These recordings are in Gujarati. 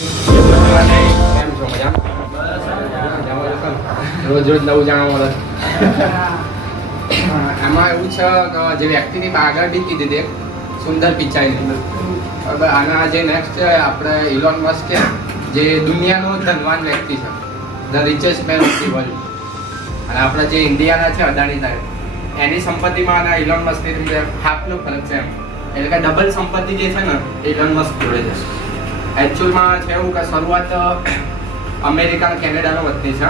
કેમ છો? મજામાં? રોજ રોજ નવું જાણવા મળે. આમાં એવું છે કે જે વ્યક્તિની આગળ બી કીધી હતી સુંદર પિચાઈ. હવે આના જે નેક્સ્ટ છે આપણે ઇલોન મસ્ક છે, જે દુનિયાનો ધનવાન વ્યક્તિ છે, the richest man of the world. અને આપણે જે ઇન્ડિયાના છે અદાણી સાહેબ, એની સંપત્તિમાં અને ઇલોન મસ્કની હાફનો ફરક છે એમ. એટલે કે ડબલ સંપત્તિ જે છે ને ઇલોન મસ્ક જોડે છે. એકચ્યુઅલમાં છે એવું કે શરૂઆત અમેરિકા અને કેનેડાનો વતની છે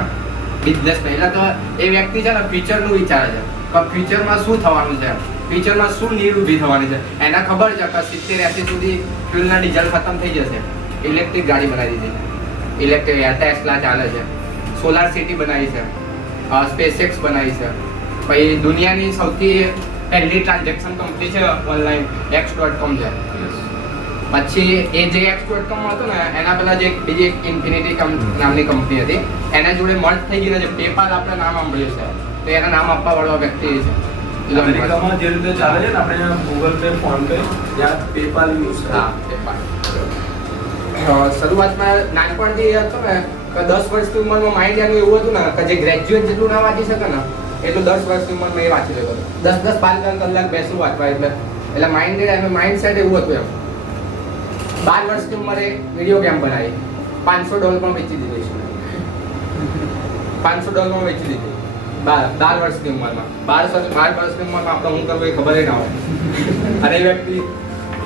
બિઝનેસ. પહેલાં તો એ વ્યક્તિ છે ને ફ્યુચરનું વિચારે છે કે ફ્યુચરમાં શું થવાનું છે, ફ્યુચરમાં શું નીડ ઊભી થવાની છે. એના ખબર છે કે 70-80 સુધી ફ્યુલના ડીઝલ ખતમ થઈ જશે. ઇલેક્ટ્રિક ગાડી બનાવી દીધી, ઇલેક્ટ્રિક ટેસ્લા ચાલે છે, સોલાર સિટી બનાવી છે, સ્પેસએક્સ બનાવી છે. પછી દુનિયાની સૌથી પહેલી ટ્રાન્ઝેક્શન કંપની છે ઓનલાઈન x.com છે. પછી એ જે x.com હતો ને એના પહેલા જે બીજી એક ઇન્ફિનિટી નામની કંપની હતી, એના જોડે મર્જ થઈ ગઈ ને જે પેપાલ આપણે નામ સાંભળ્યું છે, તો એના નામ આપવા વાળો વ્યક્તિ છે. અમેરિકામાં જે રીતે ચાલે છે ને આપણે ગૂગલ પે, ફોન પે, ત્યાં પેપાલ યુઝ કરે. હા, પેપાલ. શરૂઆતમાં નાનપણથી હતો ને કે 10 વર્ષની ઉંમરમાં માઇન્ડ એનું એવું હતું ને કે જે ગ્રેજ્યુએટ જેટલું ના વાંચી શકે ને એટલું 10 વર્ષની ઉંમરમાં એ વાંચી લેતો. 10-12 કલાક બેસું વાંચવા એટલે માઇન્ડ સેટ એવું હતું એમ. 12 વર્ષની ઉંમરે વિડીયો ગેમ બનાવી, $500 વેચી દીધી. $500 વેચી દીધી 12 વર્ષની ઉંમરમાં. 12 વર્ષની ઉંમરમાં આપણે હું કરવું એ ખબર ના હોય. અને એ વ્યક્તિ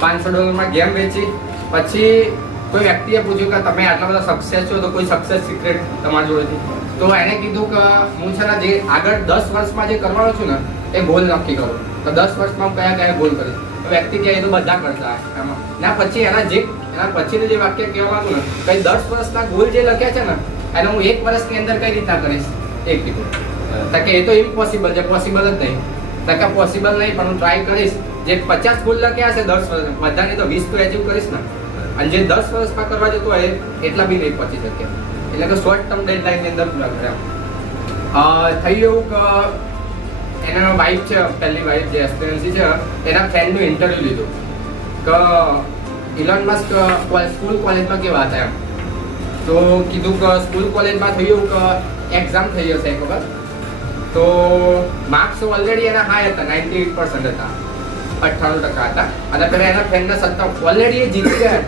$500 ગેમ વેચી. પછી કોઈ વ્યક્તિએ પૂછ્યું કે તમે આટલા બધા સક્સેસ છો તો કોઈ સક્સેસ સિક્રેટ તમારા જોડેથી? તો એને કીધું કે હું છે ને જે આગળ 10 વર્ષમાં જે કરવાનો છું ને એ ગોલ નક્કી કરું. તો 10 વર્ષમાં હું કયા ગોલ કરીશ? તો વ્યક્તિ કહે એ તો બધા કરતા એમાં ના. પછી એના પછીનું જે વાક્ય કહેવાનું ને કઈ 10 વર્ષના ગોલ જે લખ્યા છે ને એને હું 1 વર્ષની અંદર કઈ રીતના કરીશ એ કીધું. તો કે એ તો ઇમ્પોસિબલ છે, પોસિબલ જ નહીં. તો કે પોસિબલ નહીં પણ હું ટ્રાય કરીશ. જે 50 ગોલ લખ્યા છે 10 વર્ષ, બધાને તો 20 તો એચીવ કરીશ ને. અને જે 10 વર્ષમાં કરવા જતો હોય એટલા બી નહીં પહોંચી શકે. એટલે કે શોર્ટ ટર્મ ડેડલાઇનની અંદર પૂરા કર્યા. થઈ એવું કે એના વાઇફ છે, પહેલી વાઇફ જે એસ્પિરન્સી છે, એના ફ્રેન્ડનું ઇન્ટરવ્યૂ લીધું કે ઇલોન મસ્ક સ્કૂલ કોલેજમાં કેવા હતા એમ. તો કીધું કે સ્કૂલ કોલેજમાં થયું કે એક્ઝામ થઈ હશે એક વખત. તો માર્ક્સ ઓલરેડી એના હાઈ હતા, 98% હતા, 98% હતા. અને પેલા એના ફ્રેન્ડના 57 ઓલરેડી એ જીતી ગયા.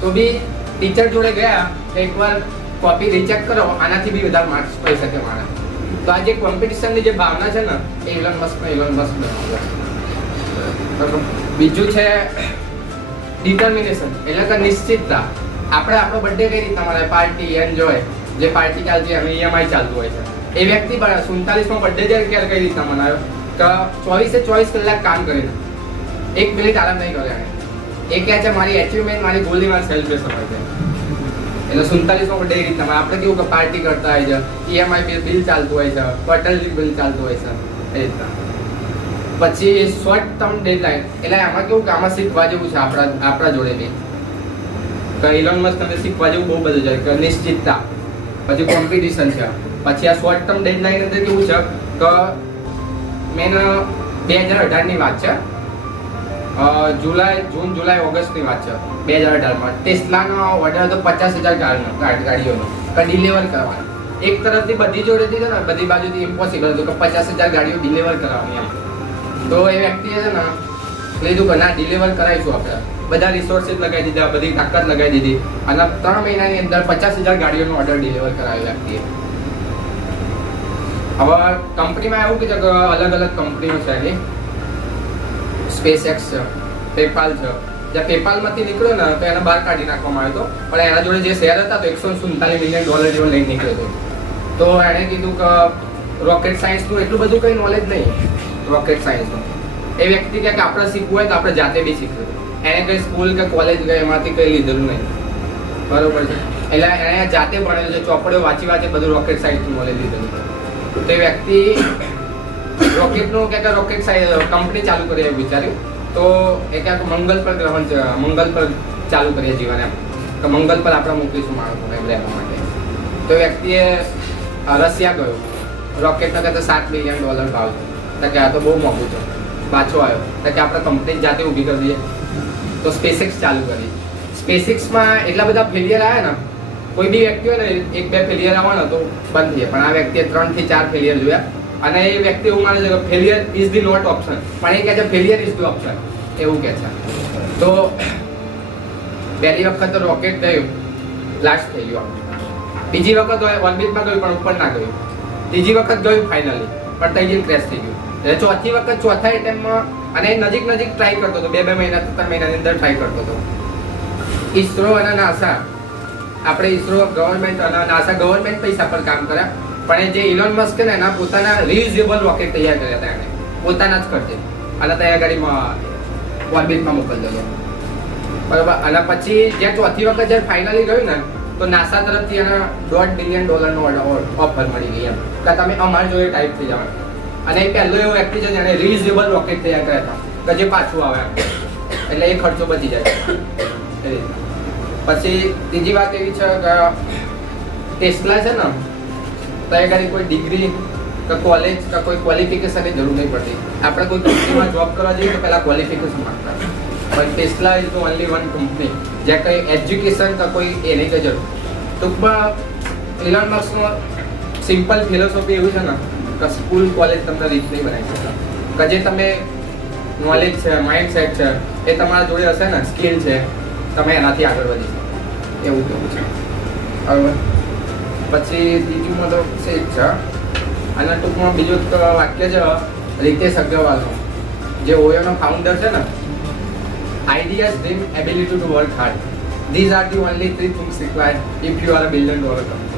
તો બી ટીચર જોડે ગયા એકવાર કોપી રીચેક કરો, આનાથી બી વધારે માર્ક્સ પડી શકે મારે. તો આ જે કોમ્પિટિશનની જે ભાવના છે ને એ ઇલોન મસ્ક બીજું છે ડિટર્મિનેશન, એટલે કે નિશ્ચિતતા. આપણે આપણો બર્થડે કઈ રીતના મળે? Party, enjoy. જે પાર્ટી ચાલતી હોય EMI ચાલતું હોય છે. એ વ્યક્તિ 47માં બર્થડે જ્યારે કઈ રીતના મનાવ્યો કે 24 કલાક કામ કરીને 1 મિનિટ આરામ નહીં કરે. એ કહે છે મારી એચિવમેન્ટ, મારી ગોલની મારી સેલિબ્રેશન હોય છે. એટલે 47માં બર્થડે એ રીતના આપણે કેવું કે પાર્ટી કરતા હોય છે, EMI બિલ ચાલતું હોય છે, હોટલની બિલ ચાલતું હોય છે એ રીતના. પછી શોર્ટ ટર્મ ડેડલાઇન, એટલે આમાં કેવું કે આમાં શીખવા જેવું છે આપણા જોડે બી. તો ઇલોન મસ્ક તમને શીખવા જેવું બહુ બધું છે કે નિશ્ચિતતા, પછી કોમ્પિટિશન છે. પછી આ શોર્ટ ટર્મ ડેડલાઇન અંદર કેવું છે કે મેન 2018ની વાત છે, જૂન જુલાઈ ઓગસ્ટની વાત છે 2018માં. ટેસ્લાનો ઓર્ડર હતો 50,000 ગાડીઓનો ડિલિવર કરવાનો. એક તરફથી બધી જોડેથી છે ને બધી બાજુથી ઇમ્પોસિબલ હતું કે 50,000 ગાડીઓ ડિલિવર કરવાની. તો એ વ્યક્તિએ છે ને લીધું કે ના, ડિલિવર કરાવીશું આપણે. બધા રિસોર્સિસ લગાવી દીધા, બધી તાકાત લગાવી દીધી અને 3 મહિનાની અંદર 50,000 ગાડીઓનો ઓર્ડર ડિલિવર કરાવ્યો વ્યક્તિએ. હવે કંપનીમાં એવું કીધું કે અલગ અલગ કંપનીઓ છે એની. સ્પેસએક્સ છે, પેપાલ છે. જ્યાં પેપાલમાંથી નીકળ્યો ને તો એને બહાર કાઢી નાખવામાં આવ્યો હતો, પણ એના જોડે જે શેર હતા તો $147 મિલિયન જેવો લઈને નીકળ્યો હતો. તો એણે કીધું કે રોકેટ સાયન્સનું એટલું બધું કંઈ નોલેજ નહીં. રોકેટ સાયન્સનું એ વ્યક્તિ કે આપણે શીખવું હોય તો આપણે જાતે બી શીખવું. એને કંઈ સ્કૂલ કે કોલેજ ગઈ એમાંથી કંઈ લીધેલું નહીં, બરોબર છે. એટલે એણે જાતે ભણેલું છે, ચોપડીઓ વાંચી બધું રોકેટ સાયન્સનું નોલેજ લીધેલું છે. તો એ વ્યક્તિ રોકેટનું કે રોકેટ કંપની ચાલુ કરી એવું વિચાર્યું. તો એ ક્યાંક મંગળ પર ચાલુ કરીએ જીવન એમ, તો મંગળ પર આપણે મૂકીશું માણસોને રહેવા માટે. તો વ્યક્તિએ રશિયા ગયો. રોકેટના કહેતા $7 બિલિયન ભાવ છે. કે આ તો બહુ મોંઘું છે. પાછો આવ્યો કે આપણે કંપની જાતે ઊભી કરી દઈએ. તો સ્પેસએક્સ ચાલુ કરી. સ્પેસિક્સમાં એટલા બધા ફેલિયર આવ્યા ને, કોઈ બી વ્યક્તિ હોય ને 1-2 ફેલિયર આવવાનો તો બંધ થઈ જાય, પણ આ વ્યક્તિએ 3 થી 4 ફેલિયર જોયા. અને એ વ્યક્તિ એવું માને છે કે failure is the not option, પણ એ કહે છે ફેલિયર ઇઝ ધી ઓપ્શન, એવું કહે છે. તો પહેલી વખત તો રોકેટ ગયું, લાસ્ટ થઈ ગયું. બીજી વખત ઓર્બિટમાં ગયું પણ ઉપર ના ગયું. ત્રીજી વખત ગયું ફાઇનલી, પણ તઈ જઈને ક્રેશ થઈ ગયું. એટલે ચોથી વખત ચોથા એટેમ્પમાં, અને એ નજીક ટ્રાય કરતો હતો, 2 મહિના 3 મહિનાની અંદર ટ્રાય કરતો હતો. ઈસરો અને નાસા, આપણે ઈસરો ગવર્મેન્ટ અને નાસા ગવર્મેન્ટ પૈસા પર કામ કર્યા, પણ એ જે ઇલોન મસ્ક છે ને એના પોતાના રિયુઝેબલ રોકેટ તૈયાર કર્યા હતા એને, પોતાના જ ખર્ચે, અને ત્યાં ગાડીમાં ઓર્બિટમાં મોકલી દીધો. બરોબર. અને પછી જ્યાં ચોથી વખત જ્યારે ફાઇનલી ગયું ને, તો નાસા તરફથી એને $1.5 બિલિયન ઓફર મળી ગઈ એમ, કે તમે અમારી જોડે ટાઈપ થઈ જવાનું. અને એ પહેલો એવો વ્યક્તિ છે જેને રિયુઝેબલ રોકેટ તૈયાર કર્યા હતા, કે જે પાછું આવે, એટલે એ ખર્ચો બચી જાય. પછી ત્રીજી વાત એવી છે કે ટેસ્લા છે ને, ત્યાં આગળ કોઈ ડિગ્રી કે કોલેજ કે કોઈ ક્વોલિફિકેશનની જરૂર નહીં પડતી. આપણે કોઈ કંપનીમાં જોબ કરવા જઈએ તો પહેલાં ક્વોલિફિકેશન માંગતા, પણ tesla is the only one company જ્યાં કંઈ એજ્યુકેશન કે કોઈ એની કંઈ જરૂર. ટૂંકમાં ઇલોન મસ્કનો સિમ્પલ ફિલોસોફી એવું છે ને કે સ્કૂલ કોલેજ તમને રીચ નહીં બનાવી શકતા, કે જે તમે નોલેજ છે, માઇન્ડસેટ છે, એ તમારા જોડે હશે ને, સ્કિલ છે, તમે એનાથી આગળ વધી શકો, એવું કેવું છે. બરાબર. પછી ત્રીજું તો છે જ છે. અને ટૂંકમાં બીજું વાક્ય છે રીતેશ અગ્રવાલનો, જે ઓયોનો ફાઉન્ડર છે ને, ideas, dream, ability to work hard. These are the only 3 things required if you are a $1 billion company.